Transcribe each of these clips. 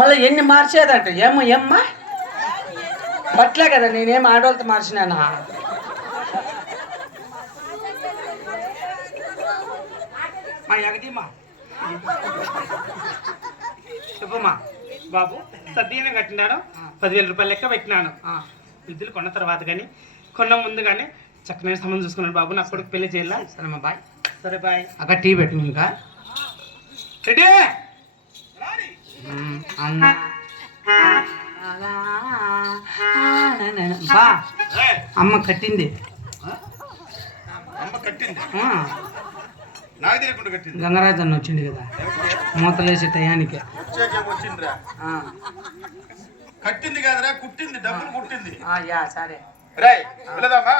మళ్ళీ ఎన్ని మార్చేదంట ఏమ్మా బట్లే కదా నేనేం ఆడవాళ్ళతో మార్చినానా ఎగదీమా చెప్పమ్మా బాబు సద్యనే కట్టినాను 10,000 రూపాయలు లెక్క పెట్టినాను విద్యులు కొన్న తర్వాత కానీ కొన్న ముందు కానీ చక్కని సంబంధం చూసుకున్నాడు బాబు నా కొడుకు పెళ్లి చేయాలా సరేమ్మా బాయ్ సరే బాయ్ అక్కడ టీ పెట్టు ఇంకా రెడీ బా అమ్మ కట్టింది గంగరాజు అన్న వచ్చింది కదా మూతలేసే టయానికి కట్టింది కాదరా కుట్టింది డబ్బులు కుట్టింది సరే రాయ్ వెళదామా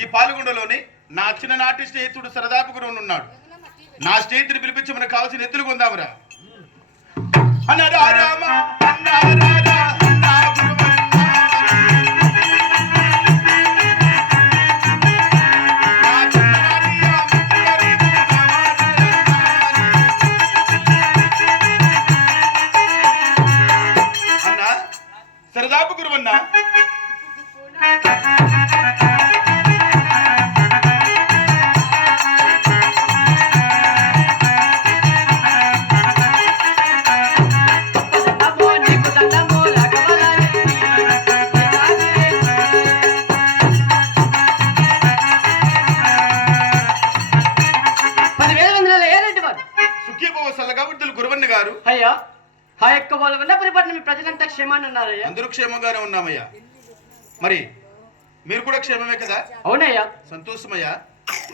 ఈ పాల్గొండలోని నా చిన్ననాటి స్నేహితుడు సరదాపు గురువు ఉన్నాడు. నా స్నేహితుడు పిలిపించి మనకు కావాల్సిన ఎత్తులు కొందామురా. అన్నా సరదాపు గురువు అన్నా అయ్యా ఆ యొక్క వాళ్ళ పరిపాలన మీ ప్రజలంతా క్షేమాన్ని ఉన్నారయ్యా. అందరూ క్షేమంగానే ఉన్నామయ్యా. మరి మీరు కూడా క్షేమమే కదా? అవునయ్యా. సంతోషమయ్యా.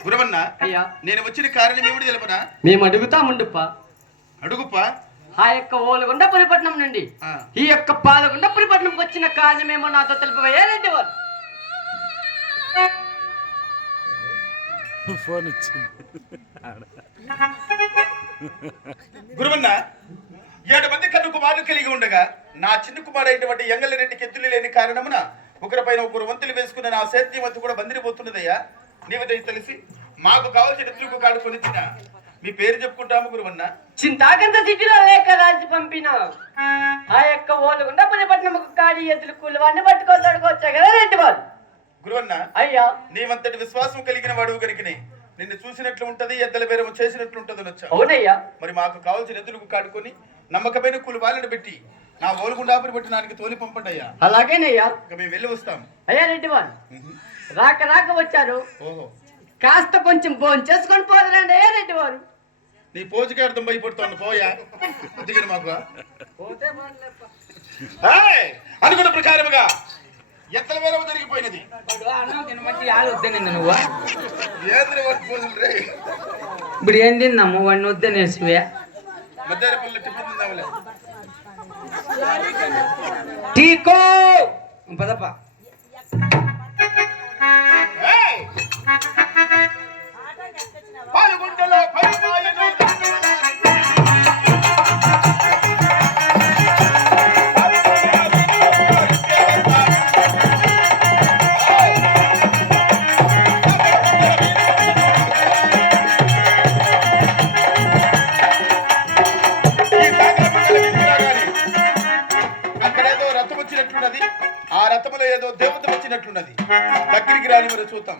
గురవన్న అయ్యా నేను వచ్చిన కారణం ఏమిటి తెలుపనా? మేము అడుగుతాముండుప్ప. అడుగుప్ప. ఆ యొక్క ఓలగొండ పరిపట్నం నుండి ఈ యొక్క పాలగొండ పరిపట్నంకి వచ్చిన కారణమేమో నాతో తెలుపవయ్యా రెడ్డి వారు. ఫోన్ వచ్చింది. గురువన్న 7 మంది కన్ను కుమారులు కలిగి ఉండగా నా చిన్న కుమారుడైనటువంటి ఎంగళరెడ్డికి ఎత్తులు లేని కారణమున ఒకరిపైన ఒకరు వంతులు వేసుకున్న నా సేద్యవంతు కూడా బందిరిపోతున్నదయ్యా. నీవదే తెలిసి మాకు కావాల్సిన ఎత్తులకు కాడుకొని మీ పేరు చెప్పుకుంటాము గురువన్న. చింతాకంత సిటీలో లేక రాసి పంపిన ఆ యొక్క ఓలగొండ పరిపట్నం కాడి ఎద్దులు కూలవాన్ని పట్టుకోవచ్చా కదా రెడ్డి వారు. గురువన్న అయ్యా నీవంతటి విశ్వాసం కలిగిన వాడు కనుకనే నిన్ను చూసినట్లు ఉంటది, ఎద్దల బేరము చేసినట్లు ఉంటది. అవునయ్యా. మరి మాకు కావాల్సిన ఎద్దులకు కాడుకొని నమ్మకమైన కూలి వాళ్ళని పెట్టి నా ఓలుగుండాపురి పట్టణానికి తోలి పంపండి అయ్యా. అలాగేనయ్యా. ఇక మేము వెళ్ళి వస్తాం. అయ్యా రెడ్డి వారు రాక వచ్చారు. ఓహో కాస్త కొంచెం భోజనం చేసుకొని పోరండి అయ్యా రెడ్డి వారు. నీ పోజుకి అర్థం భయపడుతోంది పోయా అందుకని మాకు అనుకున్న ప్రకారముగా ఎత్తల వేరవ జరిగిపోయినది. నువ్వు ఇప్పుడు ఏం తిన్నాము వాడిని వద్దనేసివే. మధ్యాహ్నం పిల్లలు టిఫిన్ తిందాంలే. టీకో పదప్ప. పాల్గొండలో పరిమాయను ఆ రథములో ఏదో దేవత వచ్చినట్లున్నది. దగ్గరికి రాని మరి చూద్దాం.